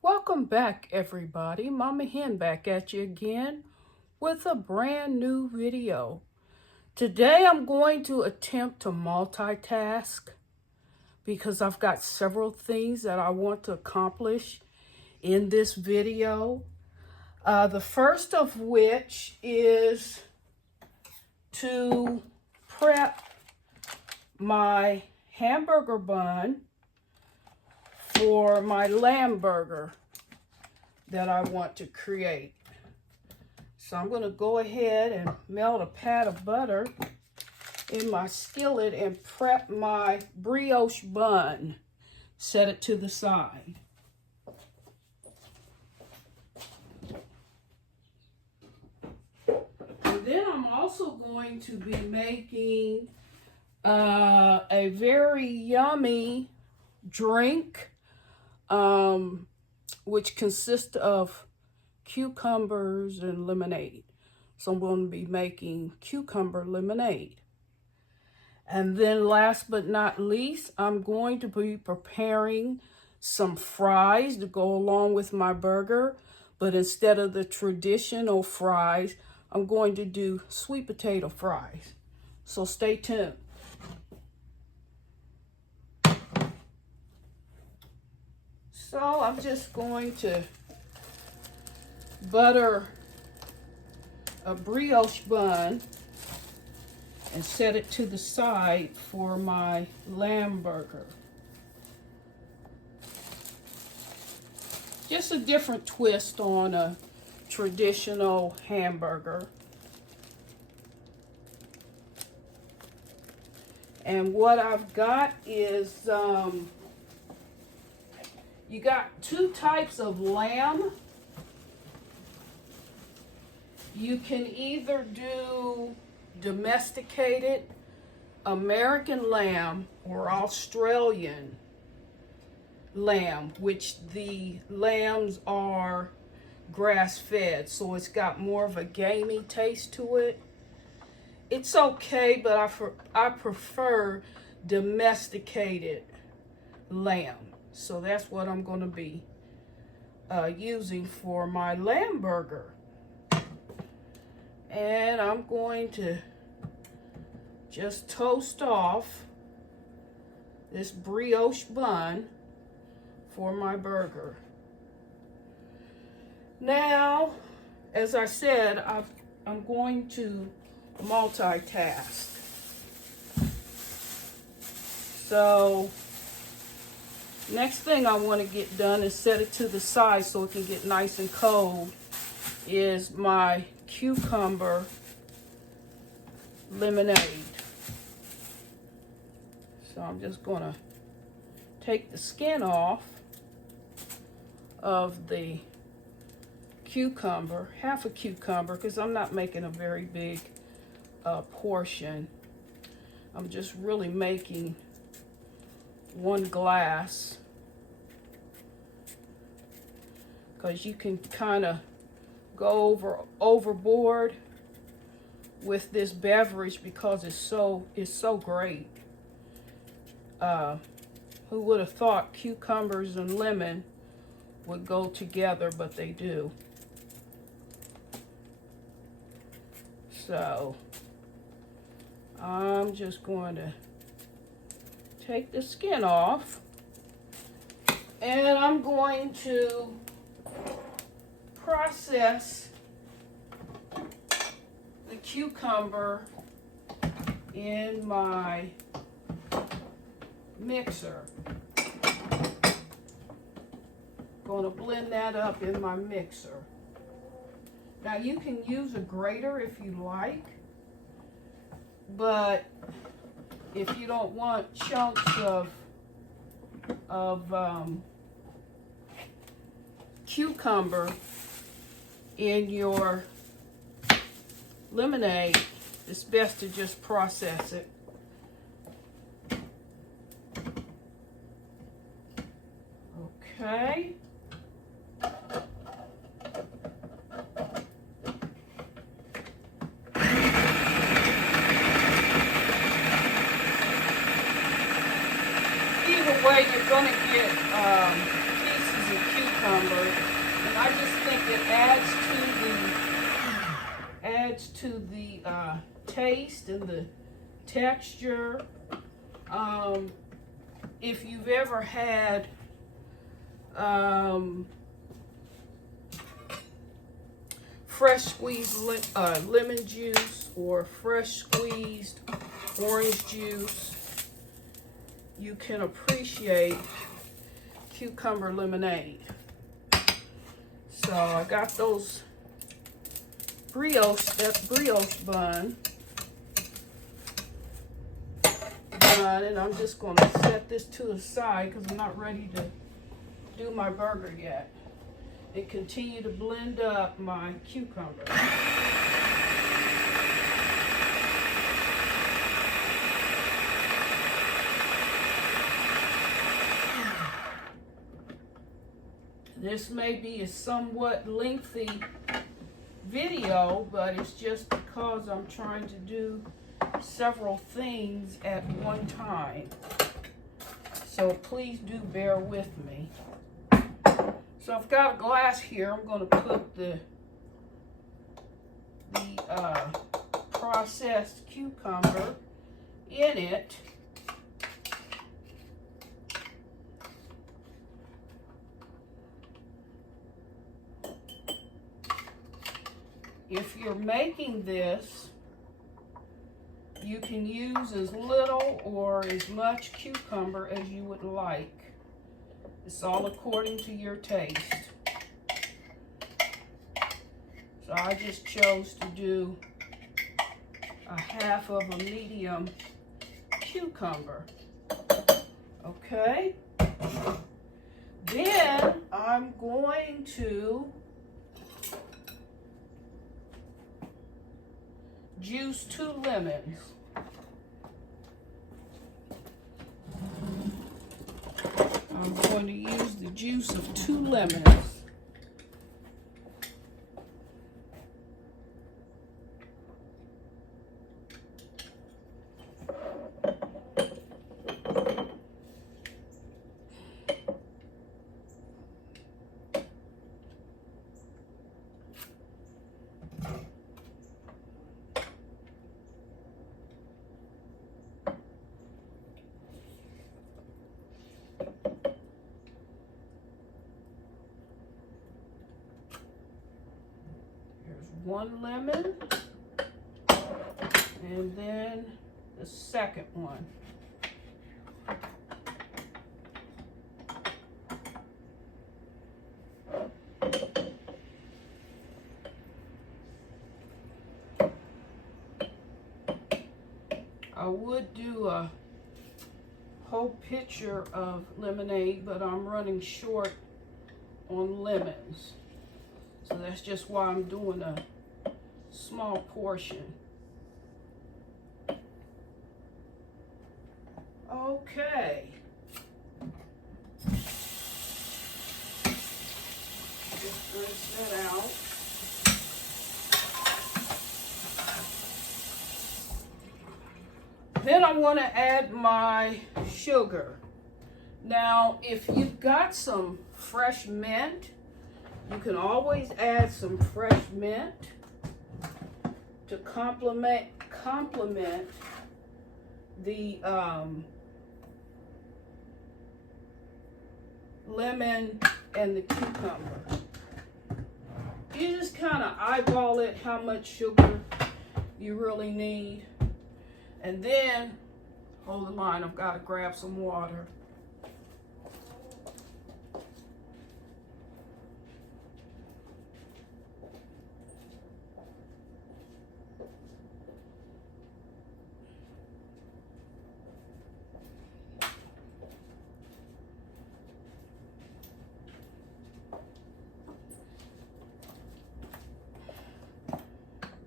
Welcome back, everybody. Mama Hen back at you again with a brand new video. Today I'm going to attempt to multitask because I've got several things that I want to accomplish in this video. The first of which is to prep my hamburger bun for my lamb burger that I want to create. So I'm going to go ahead and melt a pat of butter in my skillet and prep my brioche bun. Set it to the side. And then I'm also going to be making a very yummy drink which consists of cucumbers and lemonade. So I'm going to be making cucumber lemonade. And then last but not least, I'm going to be preparing some fries to go along with my burger. But instead of the traditional fries, I'm going to do sweet potato fries. So stay tuned. So I'm just going to butter a brioche bun and set it to the side for my lamb burger. Just a different twist on a traditional hamburger. And what I've got is you got two types of lamb. You can either do domesticated American lamb or Australian lamb, which the lambs are grass-fed, so it's got more of a gamey taste to it. It's okay, but I prefer domesticated lamb. So that's what I'm going to be using for my lamb burger. And I'm going to just toast off this brioche bun for my burger. Now, as I said, I'm going to multitask. So next thing I want to get done is set it to the side so it can get nice and cold is my cucumber lemonade. So I'm just going to take the skin off of the cucumber, half a cucumber, because I'm not making a very big portion. I'm just really making one glass, because you can kind of go overboard with this beverage because it's so great. Who would have thought cucumbers and lemon would go together, but they do. So I'm just going to take the skin off, and I'm going to process the cucumber in my mixer. Going to blend that up in my mixer. Now you can use a grater if you like, but if you don't want chunks of cucumber in your lemonade, it's best to just process it. Okay. Either way, you're going to get pieces of cucumber cucumber, and I just think it adds to the taste and the texture. If you've ever had fresh squeezed lemon juice or fresh squeezed orange juice, you can appreciate cucumber lemonade. So I got those that brioche bun, and I'm just going to set this to the side because I'm not ready to do my burger yet, and continue to blend up my cucumber. This may be a somewhat lengthy video, but it's just because I'm trying to do several things at one time. So please do bear with me. So I've got a glass here. I'm going to put the processed cucumber in it. If you're making this, you can use as little or as much cucumber as you would like. It's all according to your taste. So I just chose to do a half of a medium cucumber. Okay? Then I'm going to juice 2 lemons. I'm going to use the juice of 2 lemons. Here's 1 lemon, and then the second one. I would do a whole pitcher of lemonade, but I'm running short on lemons. So that's just why I'm doing a small portion. Okay. Just rinse that out. Then I want to add my sugar. Now, if you've got some fresh mint, you can always add some fresh mint to complement the lemon and the cucumber. You just kind of eyeball it, how much sugar you really need. And then, hold the line, I've got to grab some water.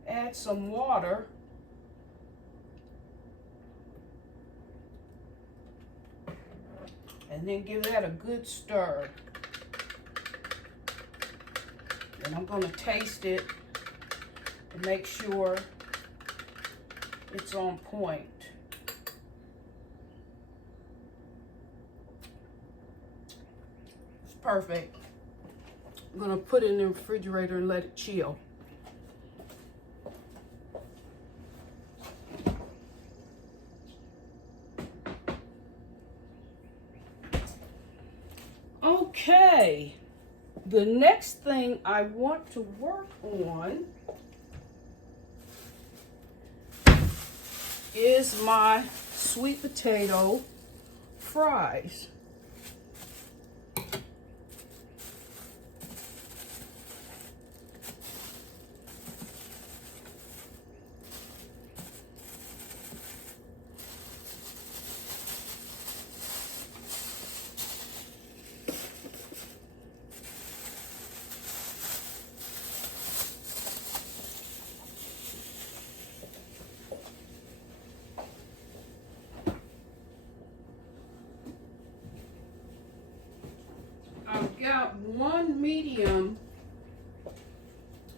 Add some water. And then give that a good stir. And I'm going to taste it and make sure it's on point. It's perfect. I'm gonna put it in the refrigerator and let it chill. Okay, the next thing I want to work on is my sweet potato fries. I've got one medium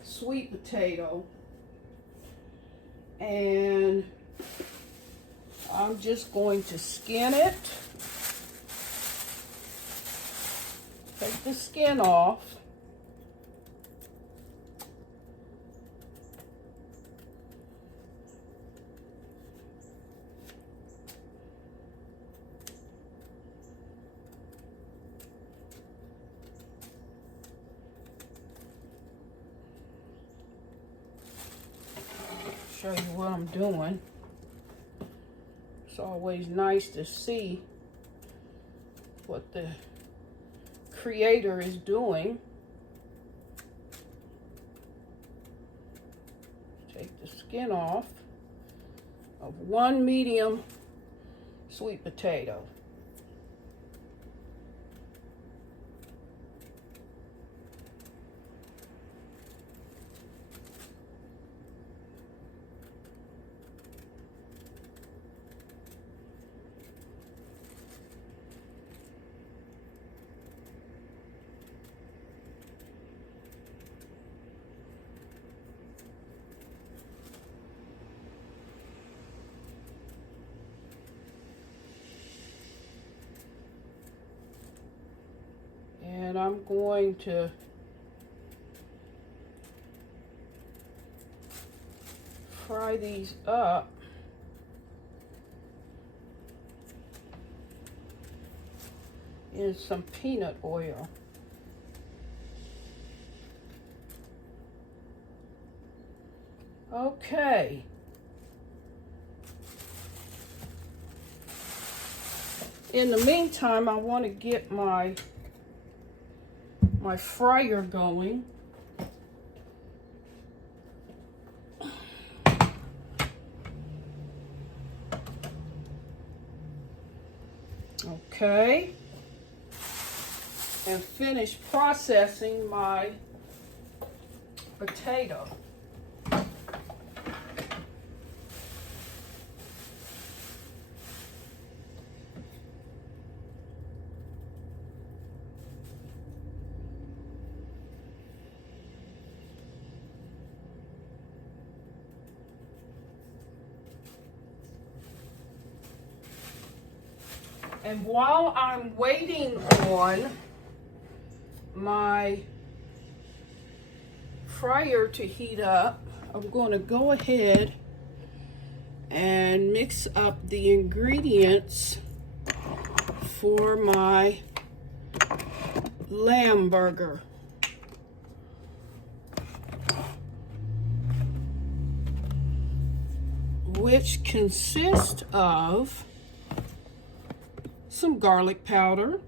sweet potato, and I'm just going to skin it. Take the skin off. Show you what I'm doing. It's always nice to see what the creator is doing. Take the skin off of one medium sweet potato. And I'm going to fry these up in some peanut oil. Okay. In the meantime, I want to get my fryer going. Okay. And finish processing my potato. And while I'm waiting on my fryer to heat up, I'm going to go ahead and mix up the ingredients for my lamb burger. Which consists of some garlic powder,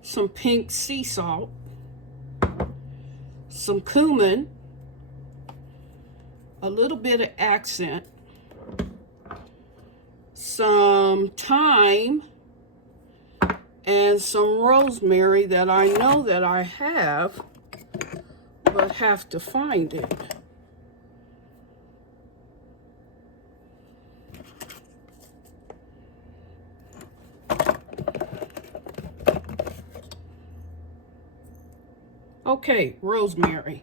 some pink sea salt, some cumin, a little bit of accent, some thyme, and some rosemary that I know that I have, but have to find it. Okay, rosemary.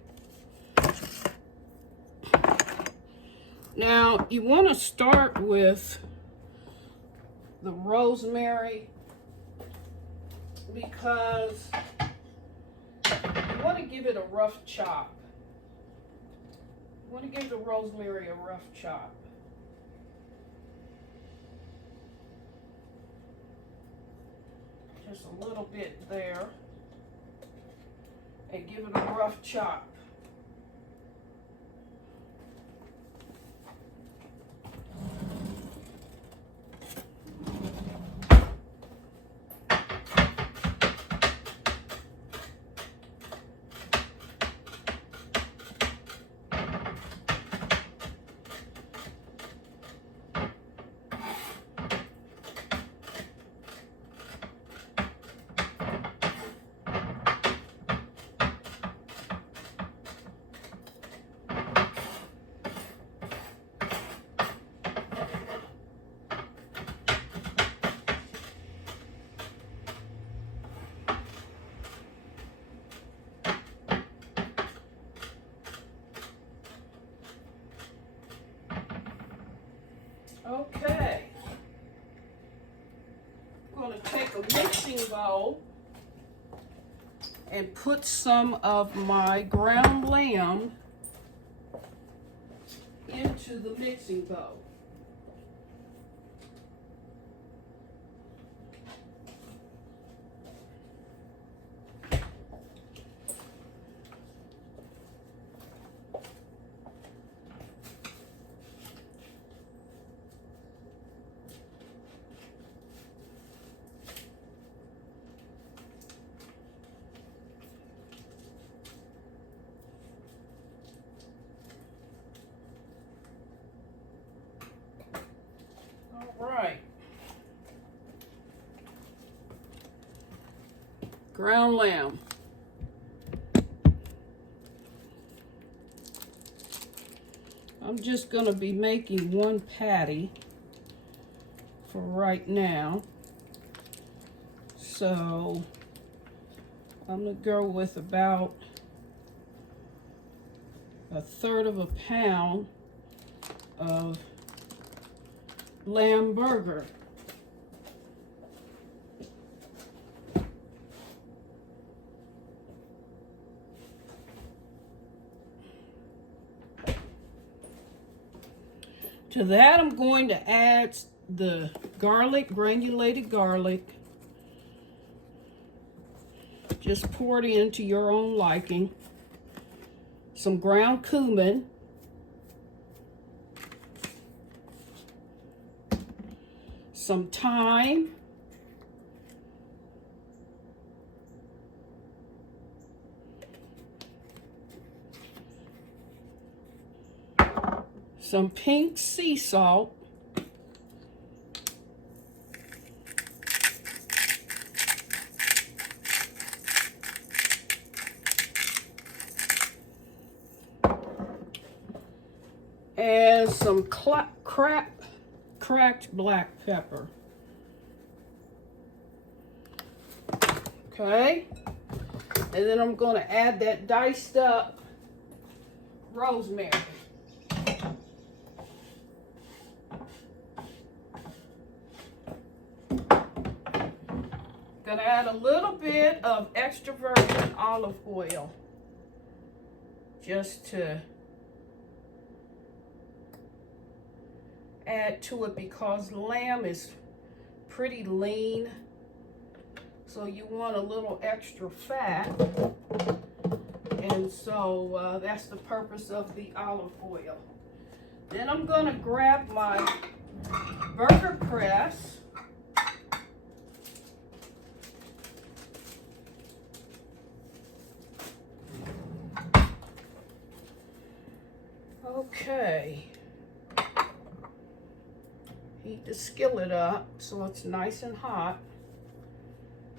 Now, you want to start with the rosemary because to give it a rough chop. I want to give the rosemary a rough chop. Just a little bit there. And give it a rough chop. Okay, I'm going to take a mixing bowl and put some of my ground lamb into the mixing bowl. Right. Ground lamb. I'm just going to be making one patty for right now. So I'm going to go with about 1/3 of a pound of lamb burger. To that, I'm going to add the garlic, granulated garlic. Just pour it into your own liking. Some ground cumin. Some thyme. Some pink sea salt. And some cracked black pepper. Okay, and then I'm going to add that diced up rosemary. Going to add a little bit of extra virgin olive oil just to add to it, because lamb is pretty lean, so you want a little extra fat, and so that's the purpose of the olive oil. Then I'm going to grab my burger press. Okay. Heat the skillet up so it's nice and hot,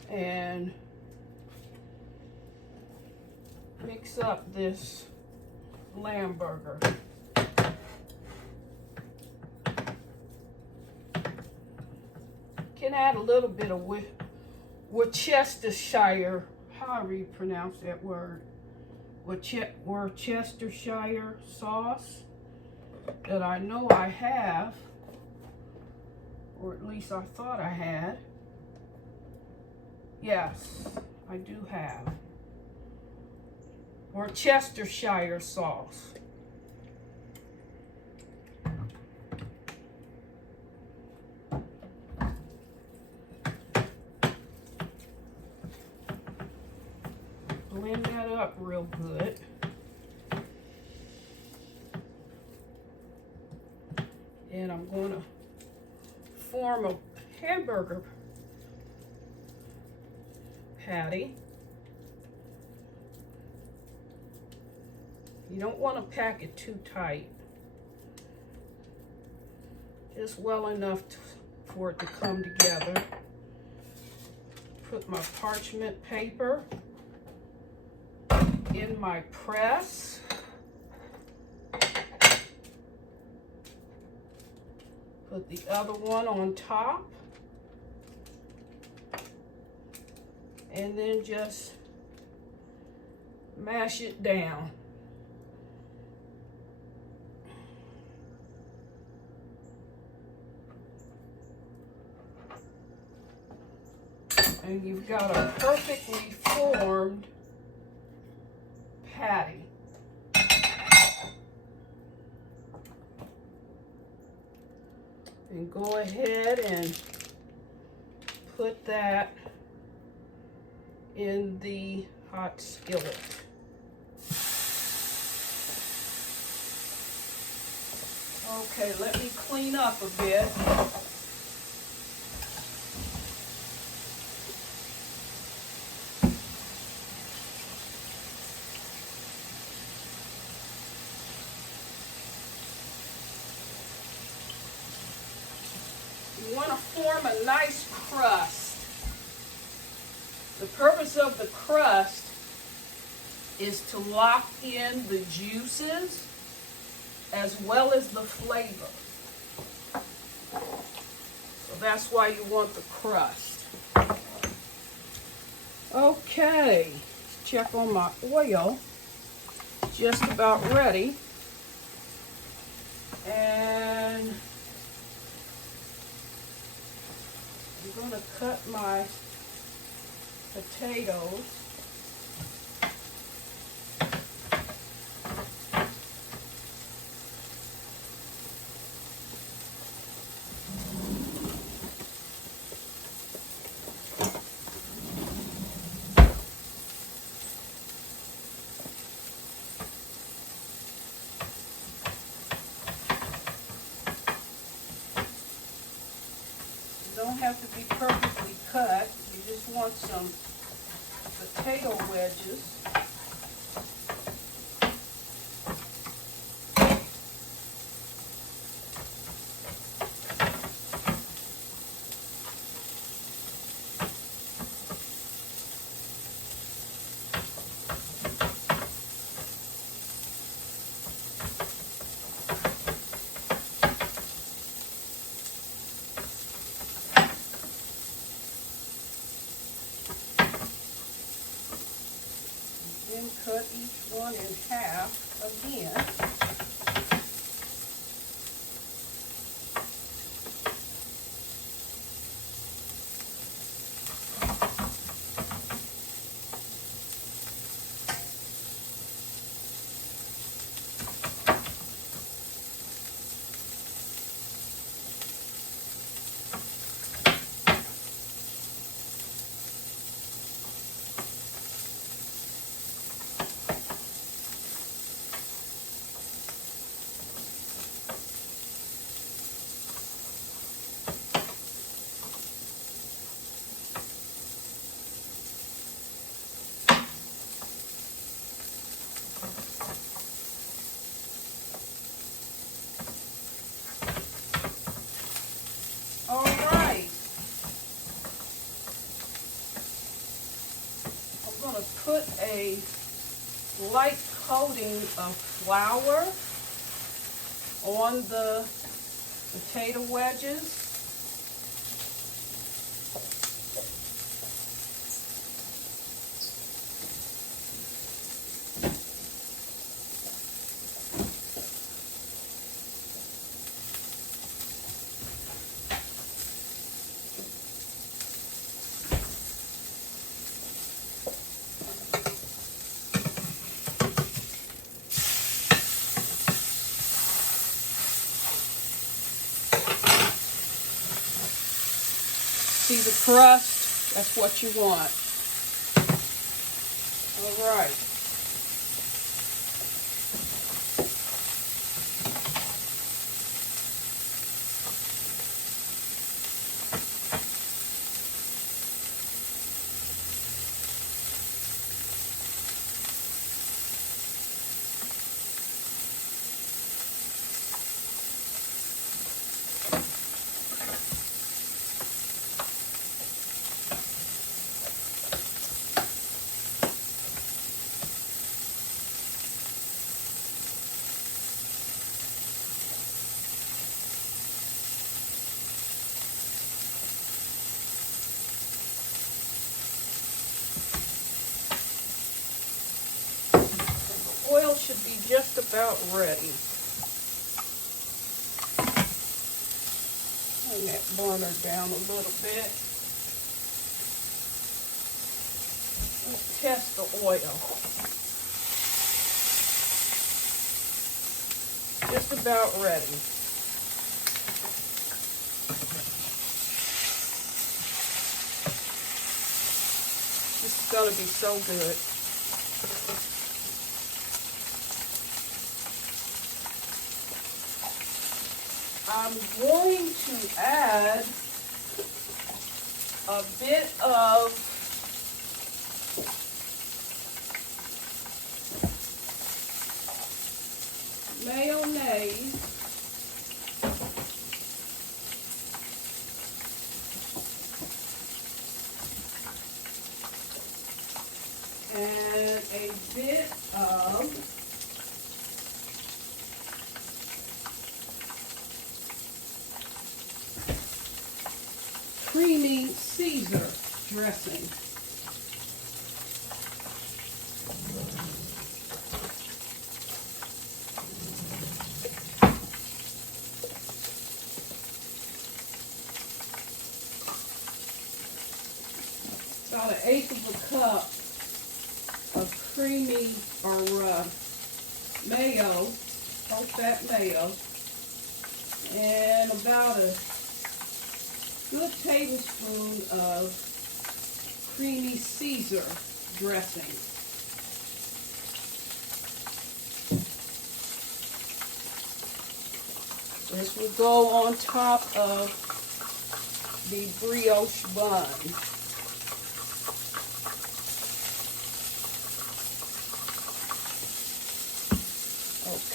and mix up this lamb burger. Can add a little bit of Worcestershire, however you pronounce that word, Worcestershire sauce that I know I have, or at least I thought I had. Yes, I do have. or Chestershire sauce. Blend that up real good. And I'm going to form a hamburger patty. You don't want to pack it too tight. Just well enough for it to come together. Put my parchment paper in my press. Put the other one on top. And then just mash it down. And you've got a perfectly formed patty. And go ahead and put that in the hot skillet. Okay, let me clean up a bit. You want to form a nice crust. The purpose of the crust is to lock in the juices as well as the flavor. So that's why you want the crust. Okay, check on my oil. Just about ready. And I'm going to cut my potatoes. Don't have to be perfectly cut. You just want some potato wedges. Then cut each one in half again. All right. I'm going to put a light coating of flour on the potato wedges. See the crust? That's what you want. All right. Oil should be just about ready. Turn that burner down a little bit. Let's test the oil. Just about ready. This is going to be so good. I'm going to add a bit of mayonnaise and a bit of creamy Caesar dressing. About 1/8 of a cup of creamy or mayo, whole fat mayo, and about a good tablespoon of creamy Caesar dressing. This will go on top of the brioche bun.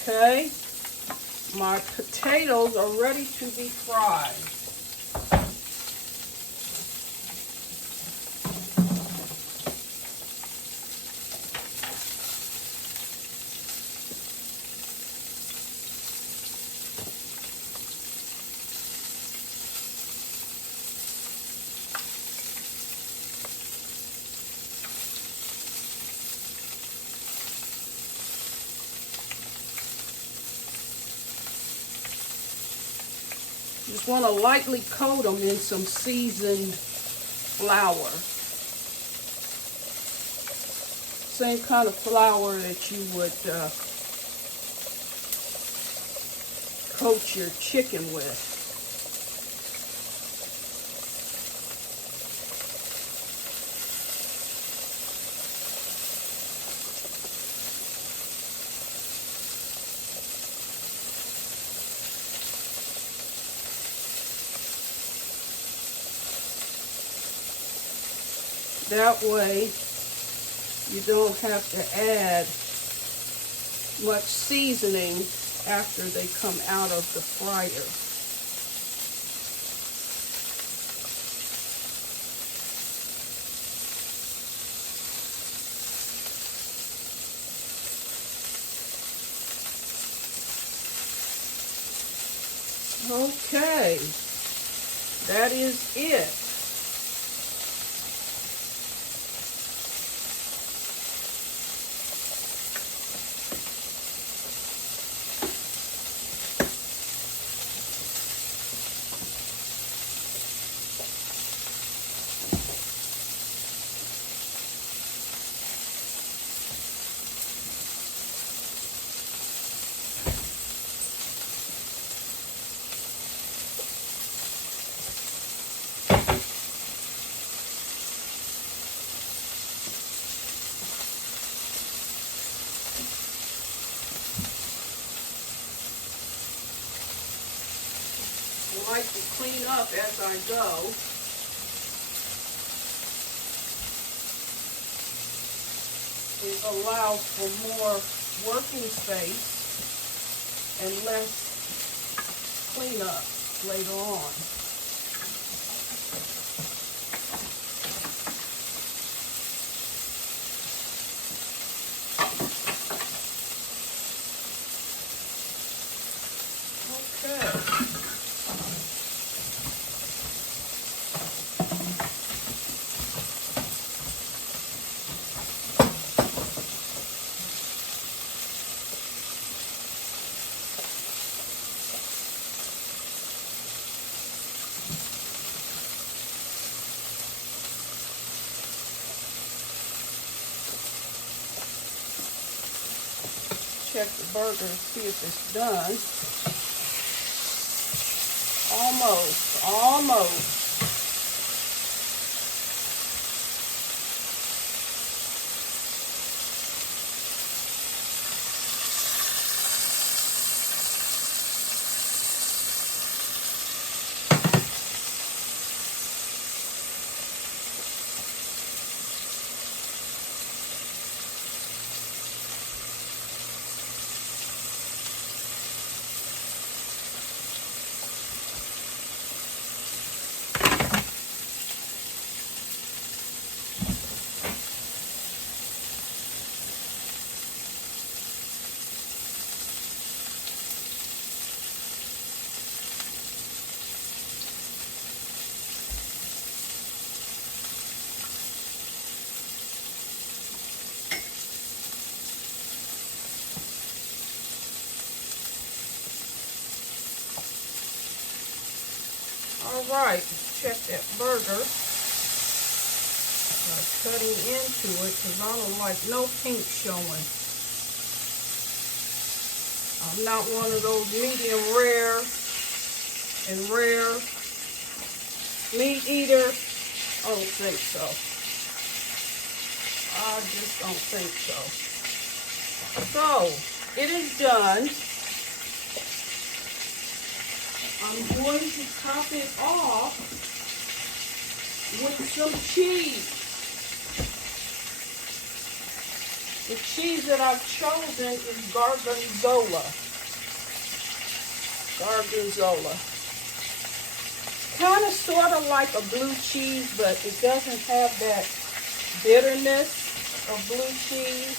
Okay, my potatoes are ready to be fried. Just want to lightly coat them in some seasoned flour. Same kind of flour that you would coat your chicken with. That way, you don't have to add much seasoning after they come out of the fryer. Okay, that is it. up as I go. It allows for more working space and less cleanup later on. Check the burger and see if it's done. Almost. Alright, check that burger by cutting into it because I don't like no pink showing. I'm not one of those medium rare and rare meat eaters. I don't think so. I just don't think so. So, it is done. I'm going to top it off with some cheese. The cheese that I've chosen is Gorgonzola. Kind of sort of like a blue cheese, but it doesn't have that bitterness of blue cheese.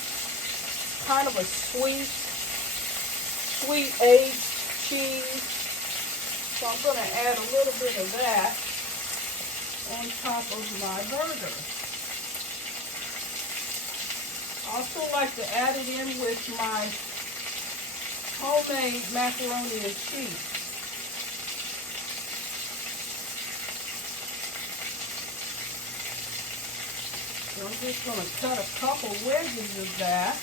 Kind of a sweet aged cheese. So I'm going to add a little bit of that on top of my burger. I also like to add it in with my homemade macaroni and cheese. So I'm just going to cut a couple wedges of that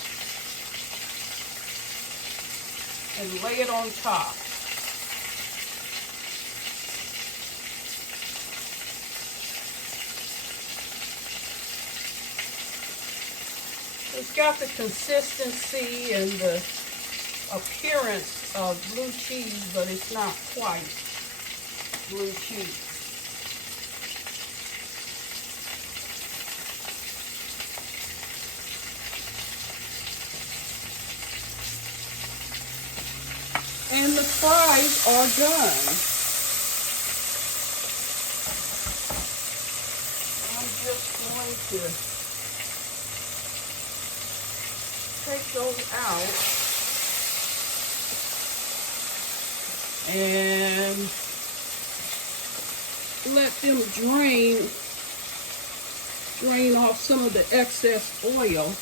and lay it on top. It's got the consistency and the appearance of blue cheese, but it's not quite blue cheese. And the fries are done. I'm just going to take those out and let them drain off some of the excess oil.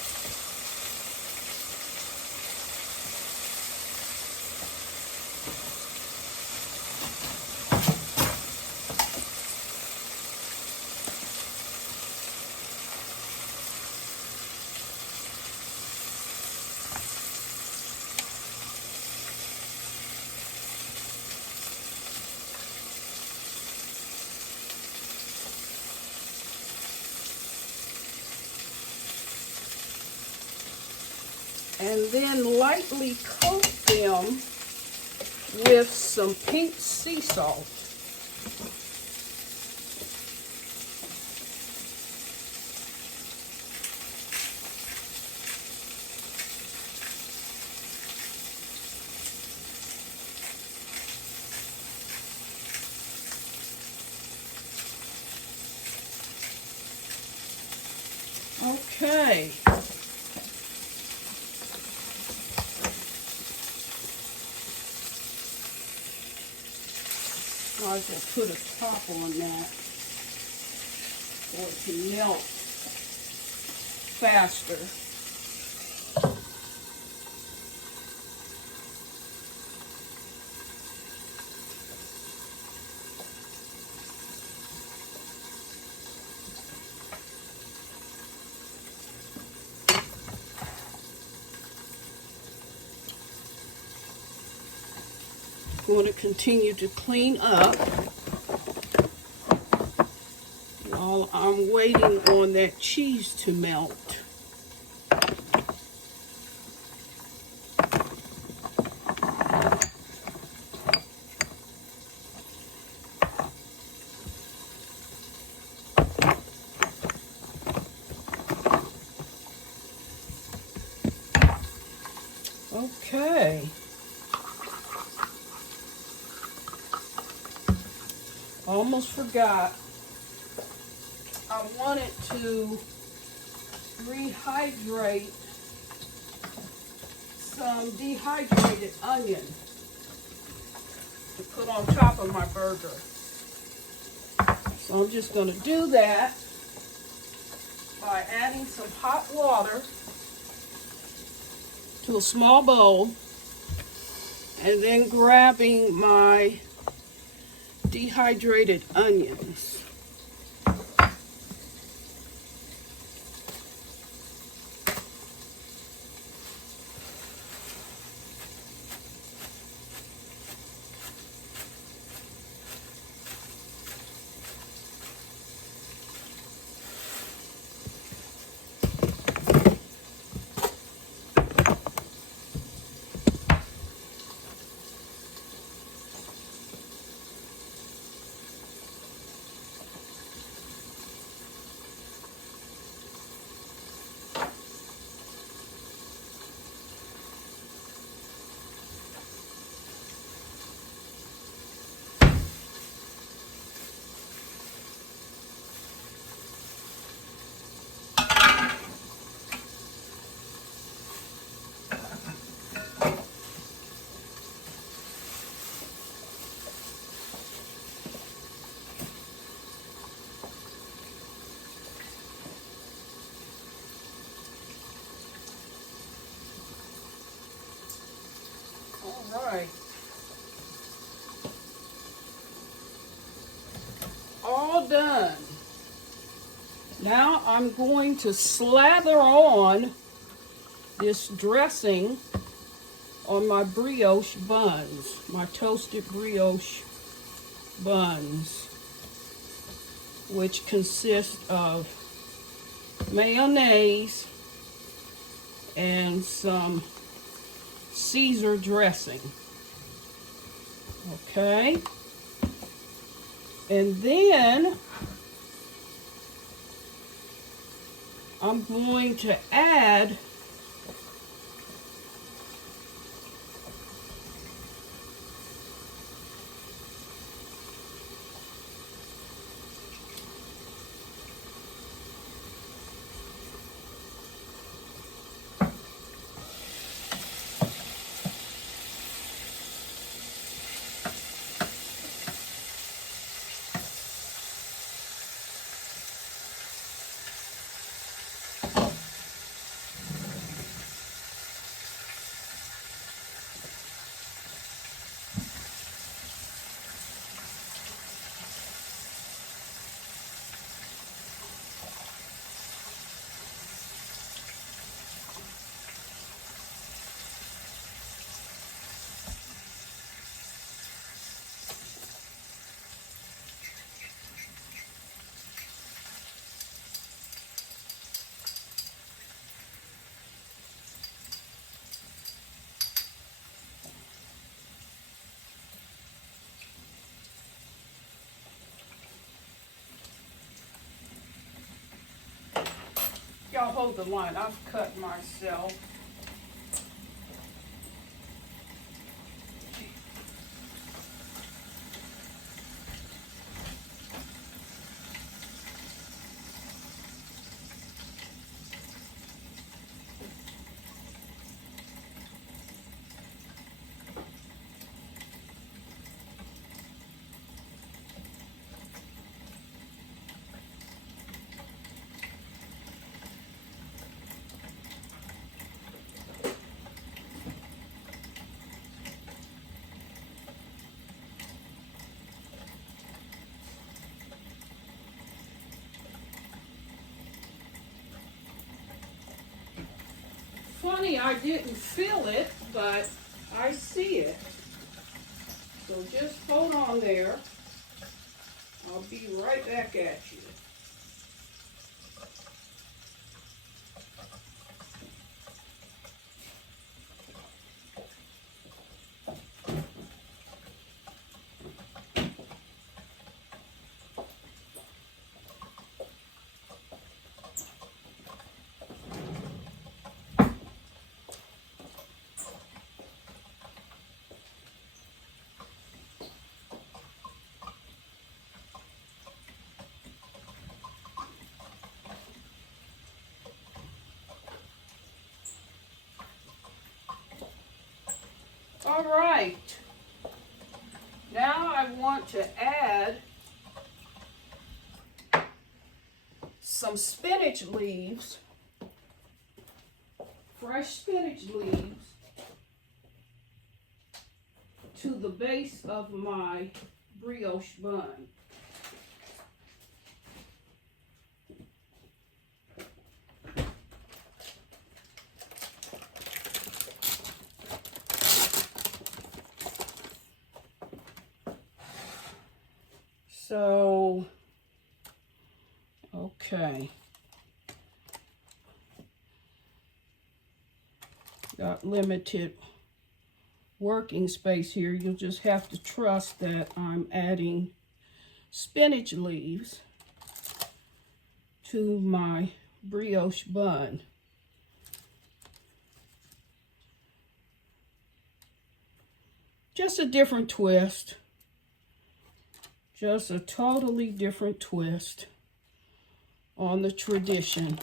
And then lightly coat them with some pink sea salt. Okay. I'll just put a top on that so it can melt faster. I'm going to continue to clean up while I'm waiting on that cheese to melt. Okay. Almost forgot. I wanted to rehydrate some dehydrated onion to put on top of my burger. So I'm just going to do that by adding some hot water to a small bowl and then grabbing my dehydrated onions. Right. All done. Now I'm going to slather on this dressing on my brioche buns, my toasted brioche buns, which consist of mayonnaise and some Caesar dressing. Okay. And then I'm going to add I'll hold the line. I've cut myself. Funny, I didn't feel it, but I see it. So just hold on there. I'll be right back at you. All right, now I want to add some spinach leaves, fresh spinach leaves, to the base of my brioche bun. So, okay. Got limited working space here. You'll just have to trust that I'm adding spinach leaves to my brioche bun. Just a different twist. Just a totally different twist on the tradition.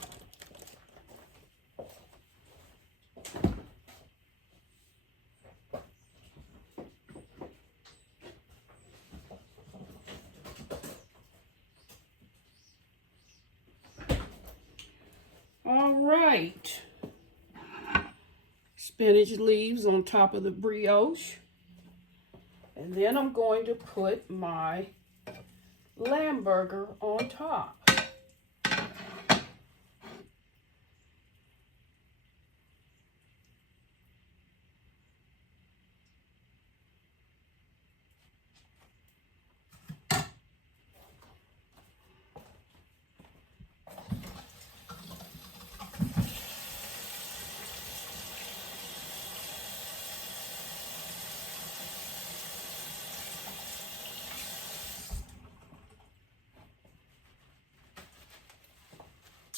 All right. Spinach leaves on top of the brioche. And then I'm going to put my lamb burger on top.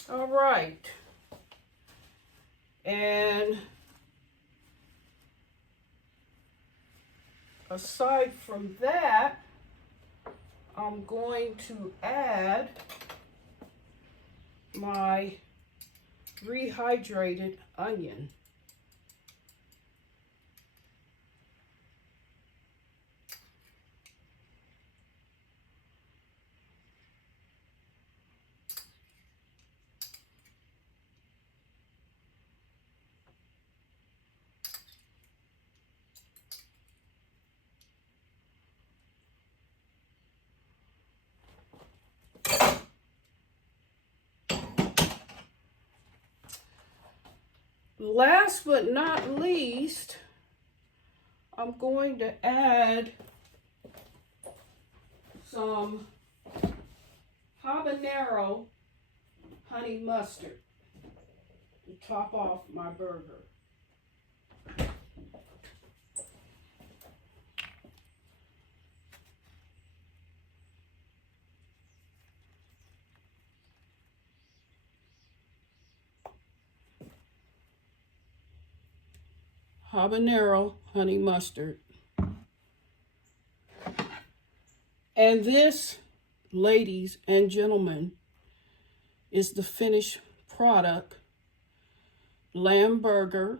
All right, and aside from that, I'm going to add my rehydrated onion. Last but not least, I'm going to add some habanero honey mustard to top off my burger. habanero honey mustard. And this, ladies and gentlemen, is the finished product, lamb burger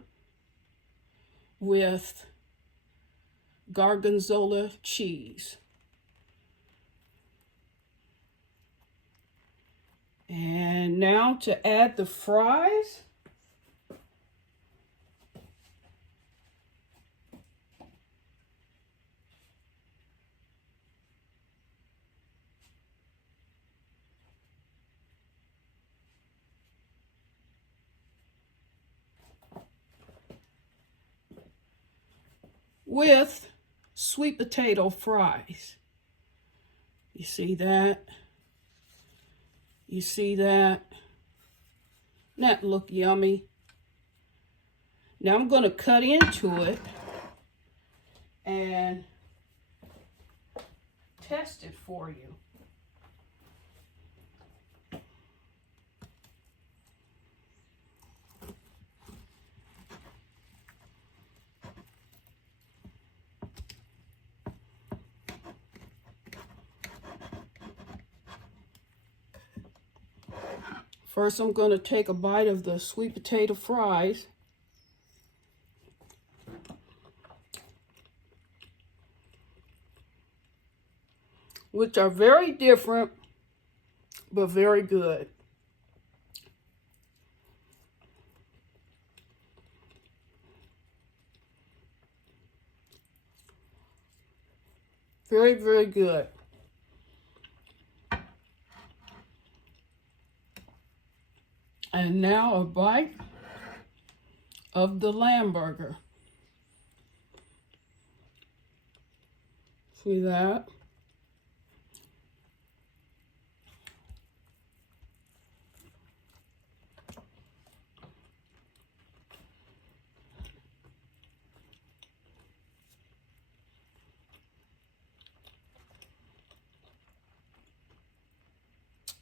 with gorgonzola cheese. And now to add the fries. With sweet potato fries. You see that? You see that? Doesn't that look yummy? Now I'm going to cut into it and test it for you. First, I'm going to take a bite of the sweet potato fries. Which are very different, but very good. Very, very good. And now a bite of the lamb burger. See that?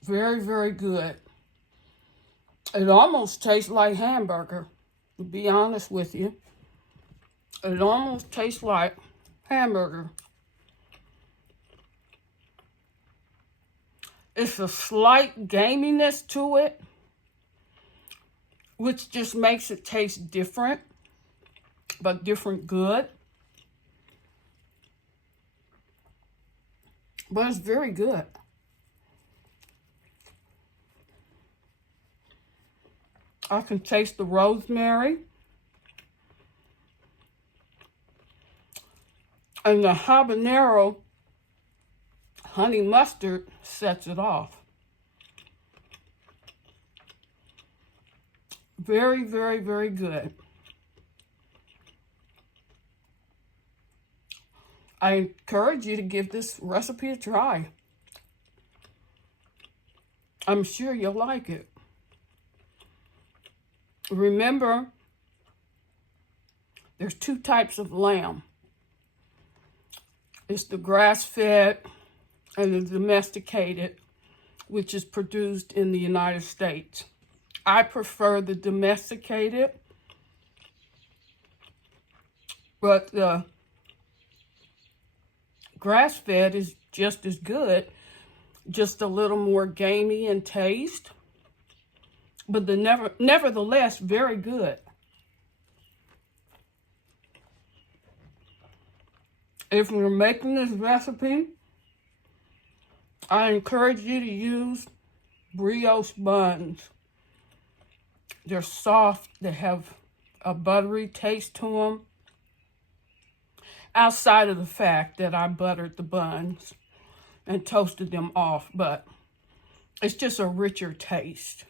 Very, very good. It almost tastes like hamburger, to be honest with you. It almost tastes like hamburger. It's a slight gaminess to it, which just makes it taste different, but different good. But it's very good. I can taste the rosemary. And the habanero honey mustard sets it off. Very, very, very good. I encourage you to give this recipe a try. I'm sure you'll like it. Remember, there's two types of lamb. It's the grass-fed and the domesticated, which is produced in the United States. I prefer the domesticated, but the grass-fed is just as good, just a little more gamey in taste, but nevertheless very good. If you're making this recipe, I encourage you to use brioche buns. They're soft, they have a buttery taste to them. Outside of the fact that I buttered the buns and toasted them off, but it's just a richer taste.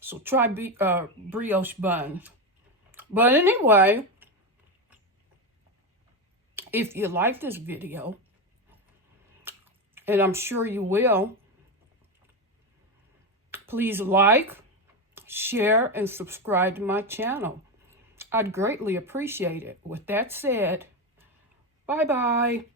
So try brioche buns. But anyway, if you like this video, and I'm sure you will, please like, share, and subscribe to my channel. I'd greatly appreciate it. With that said, bye-bye.